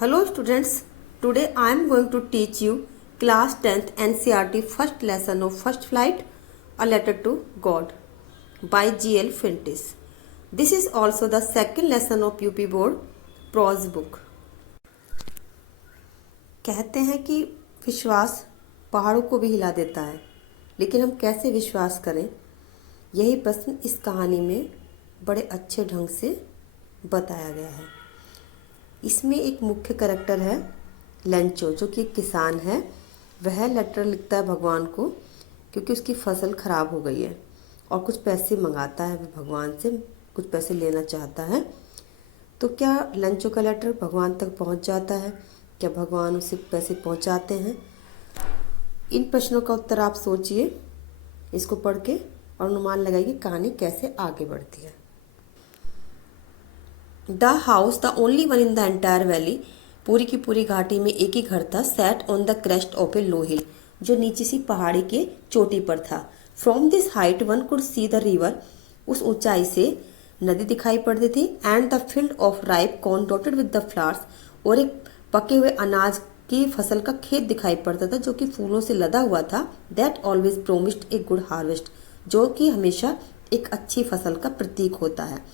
Hello students, today I am going to teach you class 10th NCERT first lesson of First Flight, A Letter to God by G.L. Fintis. This is also the second lesson of UP Board prose book. कहते हैं कि विश्वास पहाड़ों को भी हिला देता है, लेकिन हम कैसे विश्वास करें? यही प्रश्न इस कहानी में बड़े अच्छे ढंग से बताया गया है। इसमें एक मुख्य कैरेक्टर है लेंचो, जो कि एक किसान है। वह लेटर लिखता है भगवान को क्योंकि उसकी फसल खराब हो गई है और कुछ पैसे मंगाता है, वह भगवान से कुछ पैसे लेना चाहता है। तो क्या लेंचो का लेटर भगवान तक पहुंच जाता है? क्या भगवान उसे पैसे पहुंचाते हैं? इन प्रश्नों का उत्तर आप सोचिए, इसको पढ़ के, और अनुमान लगाइए कहानी कैसे आगे बढ़ती है। The house, the only one in the entire valley, पूरी की पूरी घाटी में एक ही घर था। Set on the crest of a low hill, जो नीचे सी पहाड़ी के चोटी पर था। From this height one could see the river, उस ऊंचाई से नदी दिखाई पड़ती थी। And the field of ripe corn dotted with the flowers, और एक पके हुए अनाज की फसल का खेत दिखाई पड़ता था जो कि फूलों से लदा हुआ था। That always promised a good harvest, जो कि हमेशा एक अच्छी फसल का प्रतीक होता है।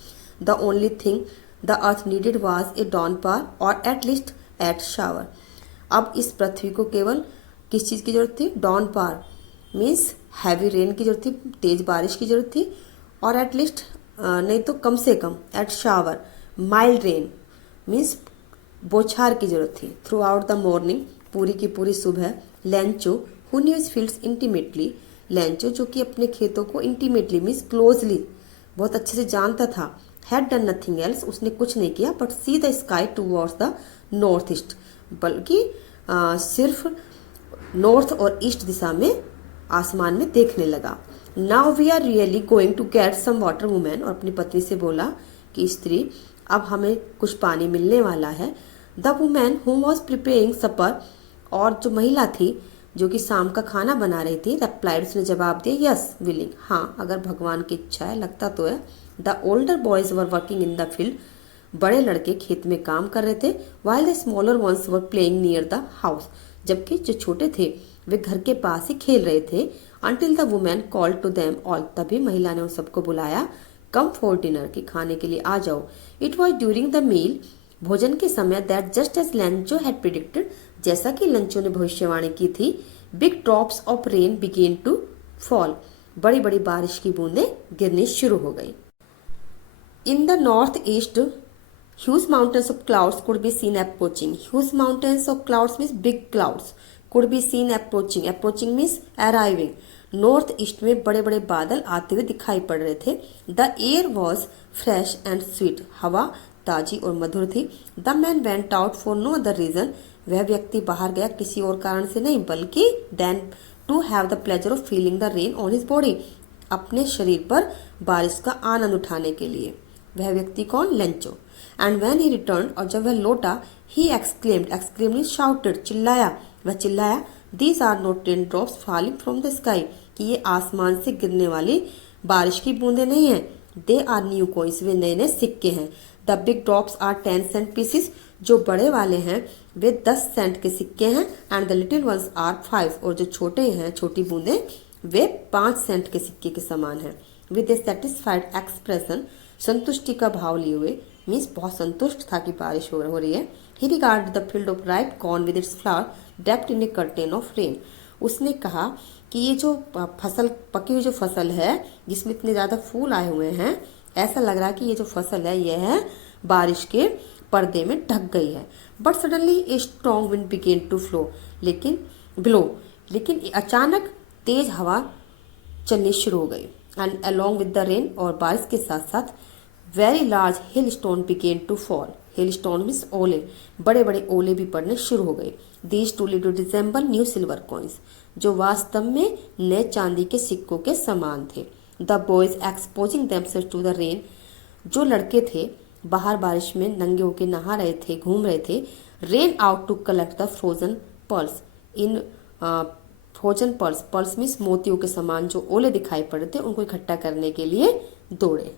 The only thing the earth needed was a downpour or at least at shower. अब इस पृथ्वी को केवल किस चीज़ की जरूरत थी? डॉन पार मीन्स हैवी रेन की जरूरत थी, तेज बारिश की जरूरत थी। और एट लीस्ट नहीं तो कम से कम at shower mild rain means बौछार की जरूरत थी। थ्रू आउट द मॉर्निंग, पूरी की पूरी सुबह, Lencho who knew his fields intimately, Lencho जो कि अपने खेतों को इंटीमेटली मीन्स क्लोजली बहुत अच्छे से जानता था, हैड डन नथिंग एल्स, उसने कुछ नहीं किया, but see the sky towards the north east, बल्कि सिर्फ नॉर्थ और ईस्ट दिशा में आसमान में देखने लगा। Now we are really going to get some water women, और अपनी पत्नी से बोला कि स्त्री, अब हमें कुछ पानी मिलने वाला है। The women who was preparing supper, और जो महिला थी जो कि शाम का खाना बना रही थी, रिप्लाइड, उसने जवाब दिया, यस विलिंग, हाँ अगर भगवान की इच्छा है, लगता तो है। The older boys were working in the field, बड़े लड़के खेत में काम कर रहे थे। While the smaller ones were playing near the house, जबकि जो छोटे थे वे घर के पास ही खेल रहे थे। Until the women called to them all, तभी महिला ने उन सबको बुलाया, कम फॉर डिनर, की खाने के लिए आ जाओ। It was during the meal, भोजन के समय, that just as Lencho had predicted, जैसा कि लेंचो ने भविष्यवाणी की थी, big drops of rain began to fall, बड़ी बड़ी बारिश की बूंदें गिरनी शुरू हो गई। In the northeast, huge mountains of clouds could be seen approaching. Huge mountains of clouds means big clouds could be seen approaching. Approaching means arriving. North east में बड़े बड़े बादल आते हुए दिखाई पड़ रहे थे। The air was fresh and sweet, हवा ताजी और मधुर थी। The man went out for no other reason, वह व्यक्ति बाहर गया किसी और कारण से नहीं, बल्कि than to have the pleasure of feeling the rain on his body, अपने शरीर पर बारिश का आनंद उठाने के लिए। वह व्यक्ति कौन? Lencho. And when he return, और जब वह लौटा, he exclaimed, exclaimed means shouted, चिल्लाया, वह चिल्लाया, these are not rain drops falling from the sky, कि ये आसमान से गिरने वाली बारिश की बूंदें नहीं हैं, दे आर न्यू कॉइन्स, वे नए नए सिक्के हैं। The big drops are 10 cent pieces, जो बड़े वाले हैं वे 10 सेंट के सिक्के हैं। And the little ones are 5, और जो छोटे हैं, छोटी बूंदें, वे 5 सेंट के सिक्के के समान हैं। विद ए सेटिस्फाइड एक्सप्रेशन, संतुष्टि का भाव लिए हुए, मीन्स बहुत संतुष्ट था कि बारिश हो रही है। He regard the field of ripe corn with its flower draped in a curtain of rain, उसने कहा कि ये जो फसल, पकी हुई जो फसल है जिसमें इतने ज़्यादा फूल आए हुए हैं, ऐसा लग रहा है कि ये जो फसल है यह है बारिश के पर्दे में ढक गई है। But suddenly a strong wind began to flow, लेकिन अचानक तेज हवा चलनी शुरू हो गई। And along with the rain, और बारिश के साथ साथ very large hill stone began to fall, hill stone means ओले, बड़े बड़े ओले भी पड़ने शुरू हो गए। These too too resemble new silver coins, जो वास्तव में नए चांदी के सिक्कों के समान थे। The boys exposing themselves to the rain, जो लड़के थे बाहर बारिश में नंगे होकर नहा रहे थे, घूम रहे थे। Ran out to collect the frozen pearls, इन फ्रोजन पर्ल्स, पर्ल्स मीन्स मोतियों के समान जो ओले दिखाई पड़ रहे थे, उनको इकट्ठा करने के लिए दौड़े।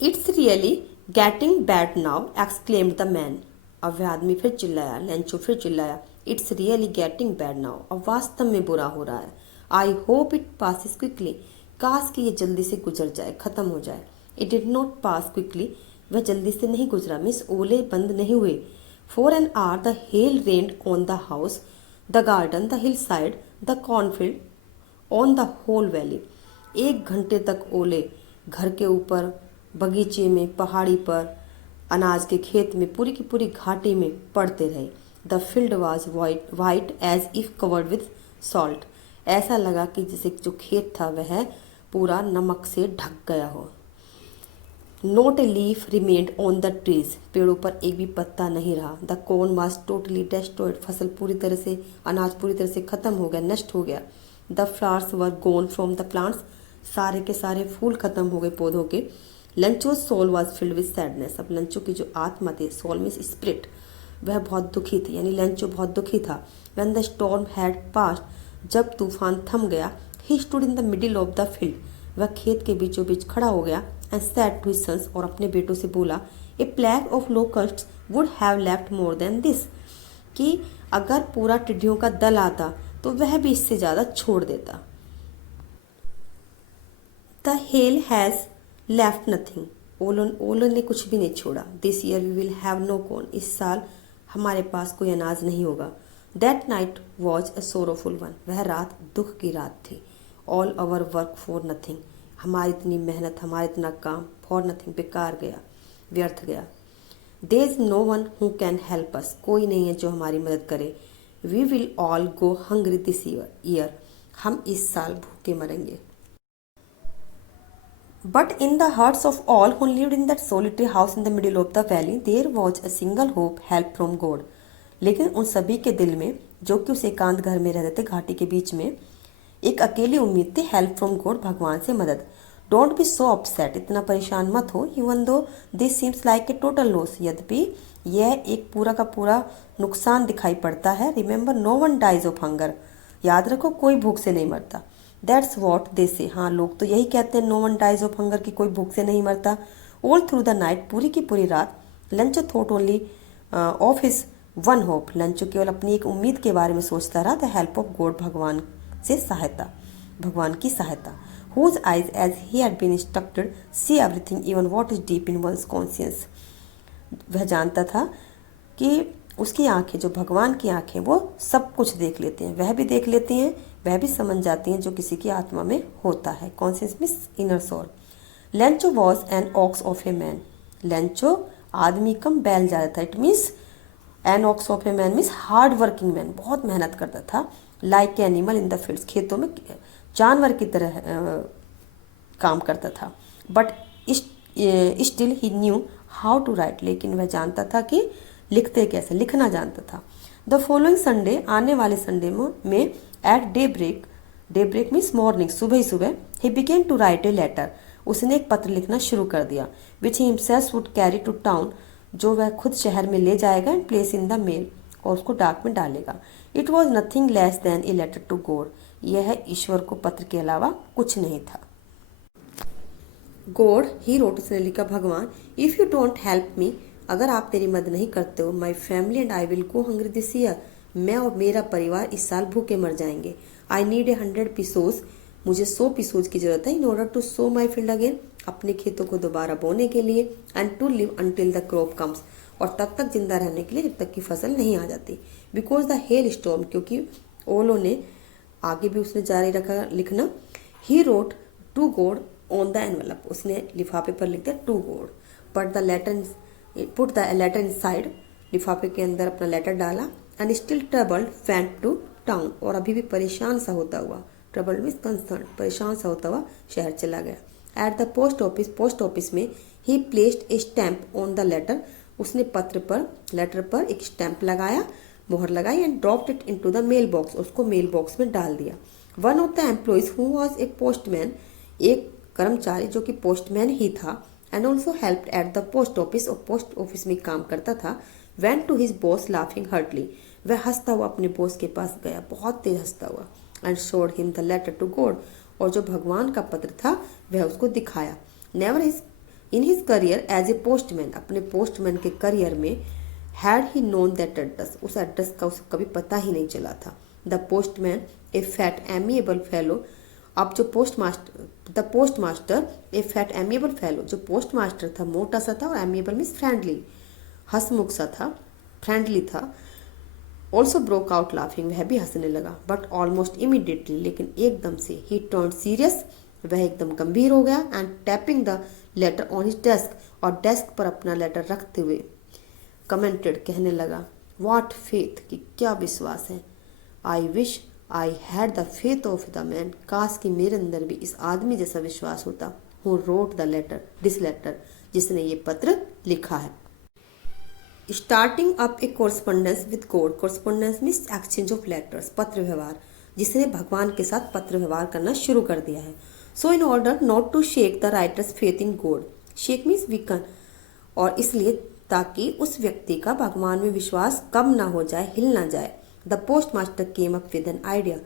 It's really getting bad now, exclaimed the man, अब वह आदमी फिर चिल्लाया, लेंचो फिर चिल्लाया, it's really getting bad now, अब वास्तव में बुरा हो रहा है। I hope it passes quickly, काश कि ये जल्दी से गुजर जाए, खत्म हो जाए। It did not pass quickly, वह जल्दी से नहीं गुजरा। मिस ओले बंद नहीं हुए। For an hour the hail rained on the house, the garden, the hillside, the cornfield, on the whole valley. 1 घंटे तक ओले घर के ऊपर, बगीचे में, पहाड़ी पर, अनाज के खेत में, पूरी की पूरी घाटी में पड़ते रहे। The field was white as if covered with salt, ऐसा लगा कि जैसे जो खेत था वह पूरा नमक से ढक गया हो। Not a leaf remained on the trees, पेड़ों पर एक भी पत्ता नहीं रहा। The corn was totally destroyed, फसल पूरी तरह से, अनाज पूरी तरह से खत्म हो गया, नष्ट हो गया। The flowers were gone from the plants, सारे के सारे फूल खत्म हो गए पौधों के। Lencho's soul was filled with sadness, अब लंचो की जो आत्मा थी, सोल मीन्स स्पिरिट, वह बहुत दुखी थी, यानी लंचो बहुत दुखी था। When the storm had passed, जब तूफान थम गया, he stood in the middle of the field, वह खेत के बीचों बीच खड़ा हो गया। And said to his sons, और अपने बेटों से बोला, a plague of locusts would have left more than this, कि अगर पूरा टिड्डियों का दल आता तो वह भी इससे ज़्यादा छोड़ देता। The hail has left nothing, ओलों ने कुछ भी नहीं छोड़ा। This year we will have no corn, इस साल हमारे पास कोई अनाज नहीं होगा। That night was a sorrowful one, वह रात दुख की रात थी। All our work for nothing, हमारी इतनी मेहनत, हमारा इतना काम फॉर नथिंग, बेकार गया, व्यर्थ गया। There is no one who can help us, कोई नहीं है जो हमारी मदद करे। We will all go hungry this year, हम इस साल भूखे मरेंगे। But in the hearts of all who lived in that solitary house in the middle of the valley, there was a single hope, help from God. लेकिन उन सभी के दिल में, जो कि उस एकांत घर में रहते थे घाटी के बीच में, एक अकेली उम्मीद थी, हेल्प फ्रॉम गॉड, भगवान से मदद। डोंट बी सो अपसेट, इतना परेशान मत हो। Even though this seems like a total loss, यद्यपि यह एक पूरा का पूरा नुकसान दिखाई पड़ता है। Remember no one dies of hunger, याद रखो कोई भूख से नहीं मरता। दैट्स वॉट दे से, हाँ लोग तो यही कहते हैं, no one dies of hunger, की कोई भूख से नहीं मरता। ऑल थ्रू द नाइट, पूरी की पूरी रात, लंचो thought only of his one hope, लंचो केवल अपनी एक उम्मीद के बारे में सोचता रहा, द हेल्प ऑफ गॉड, भगवान से सहायता, भगवान की सहायता। Whose eyes as he had been instructed see everything even what is deep in one's conscious, वह जानता था कि उसकी आंखें, जो भगवान की आंखें, वो सब कुछ देख लेते हैं, वह भी देख लेती हैं, वह भी समझ जाती हैं जो किसी की आत्मा में होता है। Conscious means inner soul. Lencho was an ox of a man, Lencho आदमी कम बैल ज़्यादा था। It means an ox of a man means hard working man, बहुत मेहनत करता था। Like animal in the fields, खेतों में जानवर की तरह काम करता था। But still he knew how to write, लेकिन वह जानता था कि लिखते कैसे, लिखना जानता था। द फॉलोइंग संडे, आने वाले संडे में at daybreak means morning, सुबह ही सुबह, he began to write a letter, उसने एक पत्र लिखना शुरू कर दिया। Which he himself would carry to town, जो वह खुद शहर में ले जाएगा, and place in the mail, और उसको डाक में डालेगा। It was nothing less than a letter to God, यह ईश्वर को पत्र के अलावा कुछ नहीं था। गॉड, ही रोट, उसने लिखा, भगवान, if you don't help me, अगर आप मेरी मदद नहीं करते हो, my family and I will go hungry this year, मैं और मेरा परिवार इस साल भूखे मर जाएंगे। आई नीड 100 पिसोज, मुझे 100 पिसोज की जरूरत है। In order to sow my field again, अपने खेतों को दोबारा बोने के लिए। And to live until the crop comes, और तब तक जिंदा रहने के लिए जब तक की फसल नहीं आ जाती। बिकॉज द हेल स्टॉर्म, क्योंकि ओलों ने, आगे भी उसने जारी रखा लिखना। He wrote to God on the envelope, उसने लिफाफे पर लिख दिया to God. But the letter put the letter inside, लिफाफे के अंदर अपना लेटर डाला। And still troubled went to town, और अभी भी परेशान सा होता हुआ, ट्रबल्ड मीन्स कंसर्न, परेशान सा होता हुआ शहर चला गया। एट द पोस्ट ऑफिस में he placed a stamp on the letter, उसने लेटर पर एक स्टैम्प लगाया, मोहर लगाई। And dropped it into the mail box, उसको मेल बॉक्स में डाल दिया। One of the employees who was a postman, एक कर्मचारी जो कि पोस्टमैन ही था, and also helped at the post office, और पोस्ट ऑफिस में काम करता था, went to his boss laughing heartily, वह हंसता हुआ अपने बॉस के पास गया, बहुत तेज हंसता हुआ। And showed him the letter to God, और जो भगवान का पत्र था वह उसको दिखाया। Never in his career as a postman, अपने पोस्टमैन के करियर में, had he known that address, उस एड्रेस का उसे कभी पता ही नहीं चला था। The postman a fat amiable fellow, अब जो postmaster a fat amiable fellow, जो पोस्ट मास्टर था मोटा सा था और एमिएबल मीन्स फ्रेंडली, हंसमुख सा था, फ्रेंडली था। ऑल्सो ब्रोक आउट लाफिंग, वह भी हंसने लगा। बट ऑलमोस्ट इमीडिएटली, लेकिन एकदम से, ही टर्न सीरियस, वह एकदम गंभीर हो गया। And tapping the later on his desk, और डेस्क पर अपना लेटर रखते हुए कमेंटेड, कहने लगा, व्हाट फेथ, कि क्या विश्वास है। I wish I had the faith of the man, काश कि मेरे अंदर भी इस आदमी जैसा विश्वास होता। Who wrote the letter, this letter, जिसने ये पत्र लिखा है। Starting up a correspondence with God, correspondence means exchange of letters, पत्र व्यवहार, जिसने भगवान के साथ पत्र व्यवहार करना शुरू कर दिया है। So in order not to shake the writer's faith in God, shake means weaken, और इसलिए ताकि उस व्यक्ति का भगवान में विश्वास कम ना हो जाए, हिल ना जाए। The post master came up with an idea,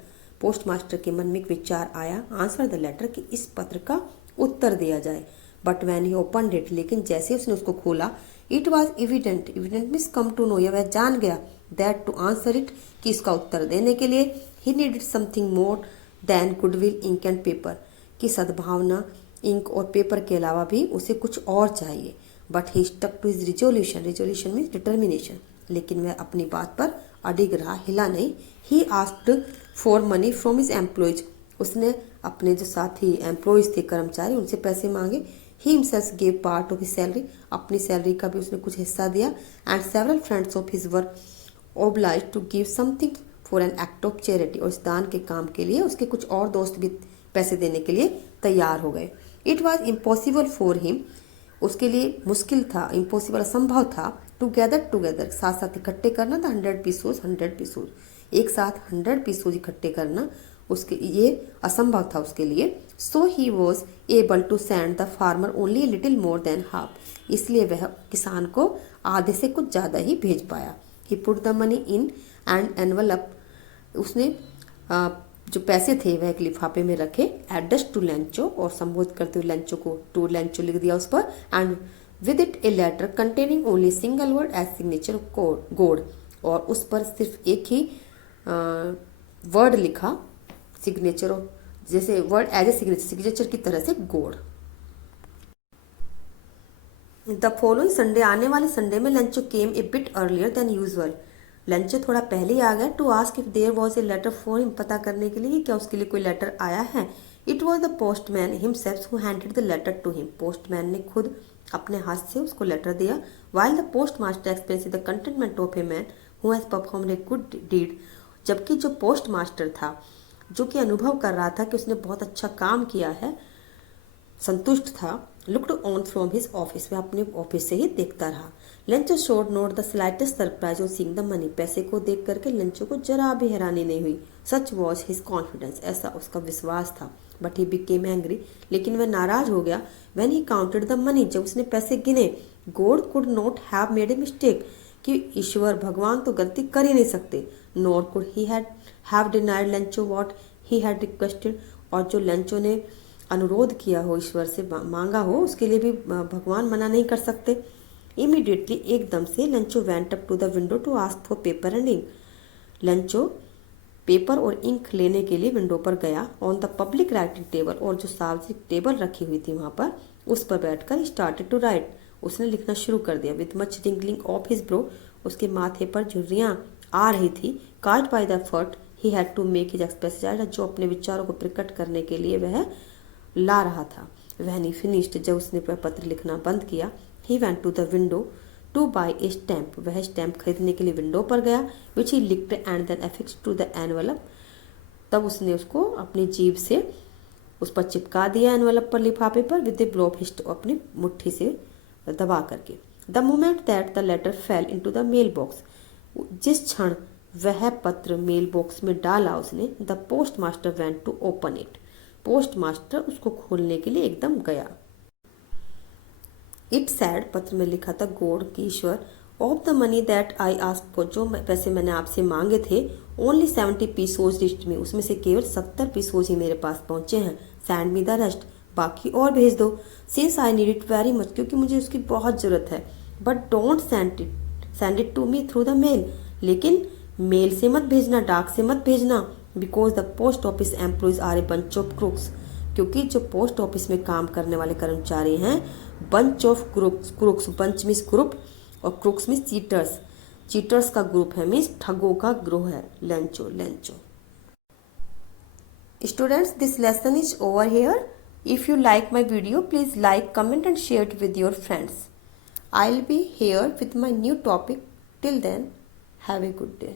post master के मन में एक विचार आया, आंसर द लेटर, कि इस पत्र का उत्तर दिया जाए। But when he open it, लेकिन जैसे उसने उसको खोला, it was evident, evident means come to know, या वह जान गया, दैट टू आंसर इट, कि इसका उत्तर देने के लिए he needed something more than goodwill ink and paper, कि सद्भावना, इंक और पेपर के अलावा भी उसे कुछ और चाहिए। But he stuck to his resolution, resolution means determination, लेकिन वह अपनी बात पर अडिग रहा, हिला नहीं। He asked for money from his employees, उसने अपने जो साथी एम्प्लॉयज थे, कर्मचारी, उनसे पैसे मांगे। He himself gave part of his salary, अपनी सैलरी का भी उसने कुछ हिस्सा दिया। And several friends of his were obliged to give something for an act of charity, और इस दान के काम के लिए उसके कुछ और दोस्त भी पैसे देने के लिए तैयार हो गए। It was impossible for him, उसके लिए मुश्किल था, इम्पॉसिबल असंभव था, टुगेदर साथ साथ इकट्ठे करना था 100 पीसोज, 100 पीसोज एक साथ 100 पीसोज इकट्ठे करना, उसके ये असंभव था उसके लिए। So he was able to send the farmer only little more than half, इसलिए वह किसान को आधे से कुछ ज़्यादा ही भेज पाया। He put the money in an envelope, उसने जो पैसे थे वह एक लिफाफे में रखे। एड्रेस टू लेंचो, और संबोधित करते हुए लेंचो को टू लेंचो लिख दिया उस पर। And with it a letter containing only single word as signature God, और उस पर सिर्फ एक ही वर्ड लिखा, सिग्नेचर, जैसे word as a signature, signature की तरह से गॉड। द फॉलोइंग संडे, आने वाले संडे में Lencho came a bit earlier than usual, Lencho थोड़ा पहले ही आ गया। To ask if there was a letter for him, पता करने के लिए क्या उसके लिए कोई लेटर आया है। It was the postman himself who handed the letter to him, postman ने खुद अपने हाथ से उसको लेटर दिया। While the post master express the contentment of a man who has performed a good deed, जबकि जो पोस्ट मास्टर था, जो कि अनुभव कर रहा था कि उसने बहुत अच्छा काम किया है, संतुष्ट था। Looked on from his office, वह अपने ऑफिस से ही देखता रहा। लंचो showed not the slightest surprise on seeing the money, पैसे को देख करके लंचो को जरा भी हैरानी नहीं हुई। सच वॉज हिज कॉन्फिडेंस, ऐसा उसका विश्वास था। बट ही बिकेम एंग्री, लेकिन वह नाराज हो गया। When he counted the money, जब उसने पैसे गिने। God could not have made a mistake, कि ईश्वर भगवान तो गलती कर ही नहीं सकते। Nor could he have denied लंचो what he had requested, और जो लंचो ने अनुरोध किया हो, ईश्वर से मांगा हो, उसके लिए भी भगवान मना नहीं कर सकते। इमीडिएटली, एकदम से Lencho went up to the window to ask for paper and ink, Lencho paper और इंक लेने के लिए विंडो पर गया। On the public writing table, और जो सार्वजनिक टेबल रखी हुई थी वहां पर, उस पर बैठकर स्टार्टेड टू राइट, उसने लिखना शुरू कर दिया। With much wrinkling of his brow, उसके माथे पर झुर्रियां आ रही थी। Caused by the effort he had to make his express, जो अपने विचारों को प्रकट करने के लिए वह ला रहा था। व्हेन ही फिनिश्ड, जब उसने पत्र लिखना बंद किया, he went to the window to buy a stamp, वह स्टैम्प खरीदने के लिए विंडो पर गया। Which he licked and then affix to the envelope, तब उसने उसको अपनी जीभ से उस पर चिपका दिया, एनवलप पर, लिफाफे पर, विद ए ब्लॉप हिस्ट, अपनी मुट्ठी से दबा करके। The moment that the letter fell into the mail box, जिस क्षण वह पत्र मेल बॉक्स में डाला उसने, the post master went to open it, post master उसको खोलने के लिए एकदम गया। इट सैड, पत्र में लिखा था, गॉड की ईश्वर, of the money that I ask for, जो पैसे मैंने आपसे मांगे थे, ओनली 70 पीसोज रिस्ट में, उसमें से केवल 70 पीसोज ही मेरे पास पहुंचे हैं। सेंड मी द रेस्ट, बाकी और भेज दो। Since I need it very much, क्योंकि मुझे उसकी बहुत जरूरत है। But don't send it to me through the mail. लेकिन मेल से मत भेजना, डाक से मत भेजना, because the post office employees are a bunch of crooks, क्योंकि जो पोस्ट ऑफिस में काम करने वाले कर्मचारी हैं bunch of crooks, crooks bunch means group और क्रूक्स मीन्स चीटर्स, चीटर्स का ग्रुप है मीन्स ठगों का ग्रोह है, Lencho Lencho. Students, this lesson is over here. If you like my video, please like, comment and share it with your friends. I'll be here with my new topic. Till then, have a good day.